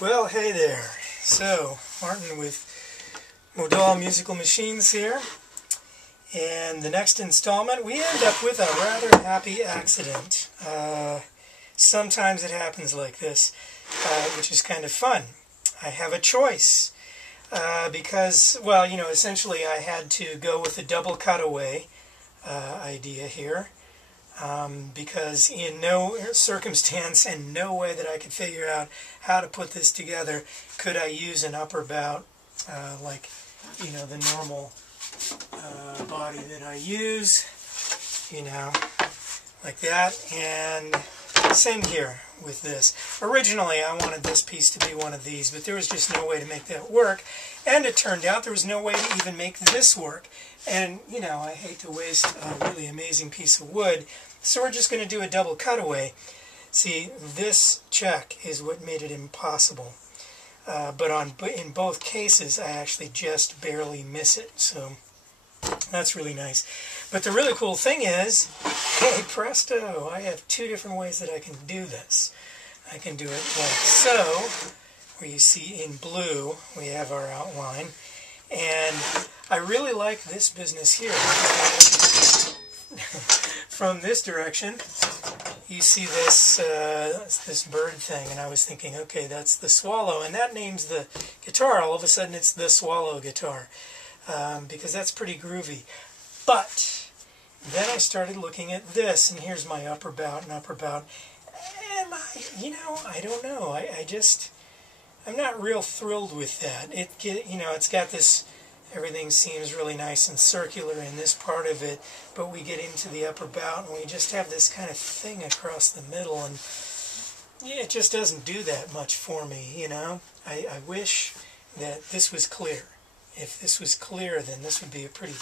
Well, hey there. So, Martin with Modal Musical Machines here. And the next installment, we end up with a rather happy accident. Sometimes it happens like this, which is kind of fun. I have a choice. Because, well, essentially I had to go with the double cutaway idea here. Because in no circumstance and no way that I could figure out how to put this together could I use an upper bout like the normal body that I use, like that. And same here with this. Originally I wanted this piece to be one of these, but there was just no way to make that work, and it turned out there was no way to even make this work. And I hate to waste a really amazing piece of wood, so we're just going to do a double cutaway. See, this check is what made it impossible, but in both cases I actually just barely miss it, so that's really nice. But the really cool thing is, hey presto, I have two different ways that I can do this. I can do it like so, where you see in blue we have our outline, and I really like this business here. From this direction you see this this bird thing, and I was thinking, okay, that's the swallow, and that names the guitar. All of a sudden it's the swallow guitar, because that's pretty groovy. But then I started looking at this, and here's my upper bout and upper bout, and I don't know, I'm not real thrilled with that. It's got this, everything seems really nice and circular in this part of it, but we get into the upper bout and we just have this kind of thing across the middle, and yeah, it just doesn't do that much for me, I wish that this was clear. If this was clear, then this would be a pretty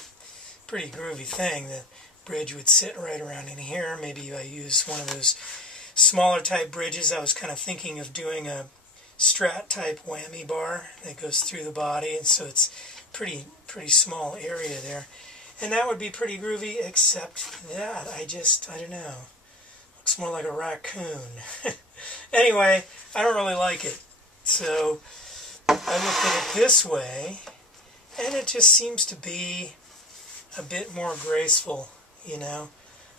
groovy thing. The bridge would sit right around in here. Maybe I use one of those smaller type bridges. I was kind of thinking of doing a Strat type whammy bar that goes through the body, and so it's pretty small area there, and that would be pretty groovy, except that I don't know, looks more like a raccoon. Anyway, I don't really like it, so I looked at it this way, and it just seems to be a bit more graceful,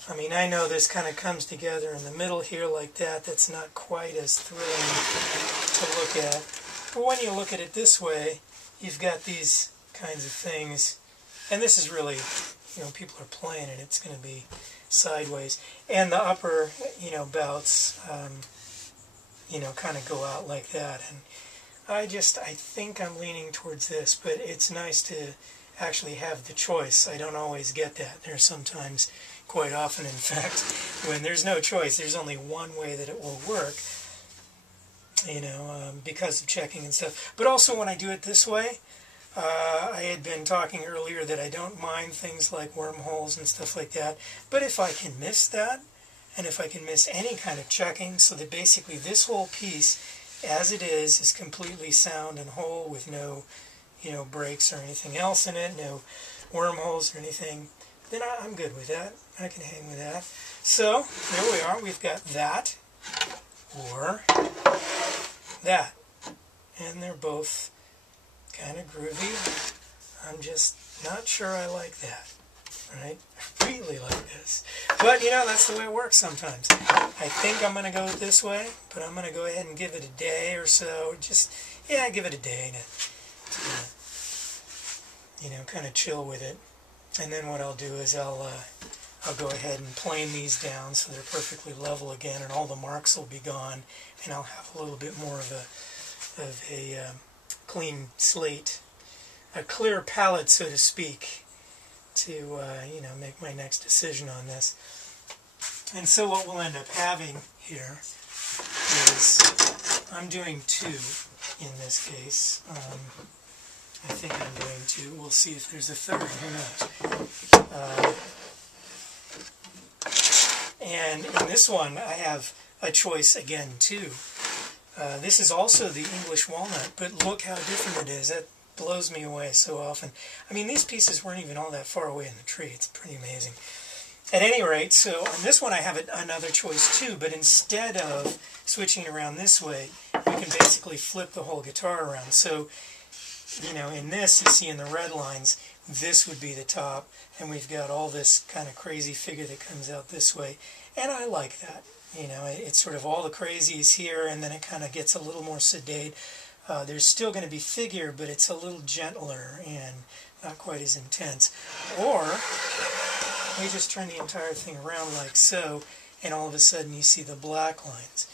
I mean, I know this kind of comes together in the middle here like that. That's not quite as thrilling to look at. But when you look at it this way, you've got these kinds of things. And this is really, people are playing it. It's going to be sideways. And the upper, bouts, kind of go out like that. And I think I'm leaning towards this. But it's nice to actually have the choice. I don't always get that. There's sometimes, quite often in fact, when there's no choice, there's only one way that it will work, because of checking and stuff. But also when I do it this way, I had been talking earlier that I don't mind things like wormholes and stuff like that, but if I can miss that, and if I can miss any kind of checking, so that basically this whole piece, as it is completely sound and whole with no breaks or anything else in it, no wormholes or anything, then I'm good with that. I can hang with that. So, there we are. We've got that, or that. And they're both kind of groovy. I'm just not sure I like that. Right? I really like this. But, that's the way it works sometimes. I think I'm going to go this way, but I'm going to go ahead and give it a day or so. Give it a day to kind of chill with it. And then what I'll do is I'll go ahead and plane these down so they're perfectly level again, and all the marks will be gone, and I'll have a little bit more of a clean slate, a clear palette, so to speak, to make my next decision on this. And so what we'll end up having here is, I'm doing two in this case. I think I'm going to. We'll see if there's a third. Who knows? And in this one, I have a choice again, too. This is also the English walnut, but look how different it is. That blows me away so often. I mean, these pieces weren't even all that far away in the tree. It's pretty amazing. At any rate, so on this one I have another choice too, but instead of switching around this way, we can basically flip the whole guitar around. So, you know, in this, you see in the red lines, this would be the top, and we've got all this kind of crazy figure that comes out this way, and I like that. You know, it's sort of all the crazies here, and then it kind of gets a little more sedate. There's still going to be figure, but it's a little gentler and not quite as intense. Or we just turn the entire thing around like so, and all of a sudden you see the black lines.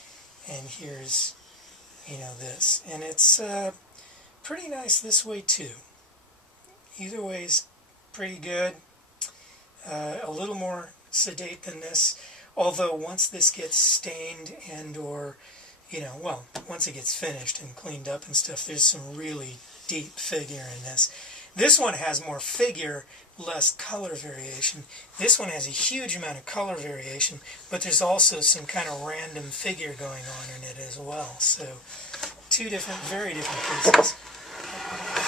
And here's, you know, this. And it's pretty nice this way too. Either way is pretty good. A little more sedate than this. Although once this gets stained and or, you know, well, once it gets finished and cleaned up and stuff, there's some really deep figure in this. This one has more figure, less color variation. This one has a huge amount of color variation, but there's also some kind of random figure going on in it as well. So, two different, very different pieces. I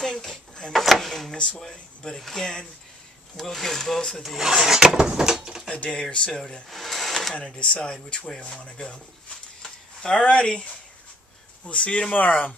think I'm leaning this way, but again, we'll give both of these a day or so to kind of decide which way I want to go. Alrighty, we'll see you tomorrow.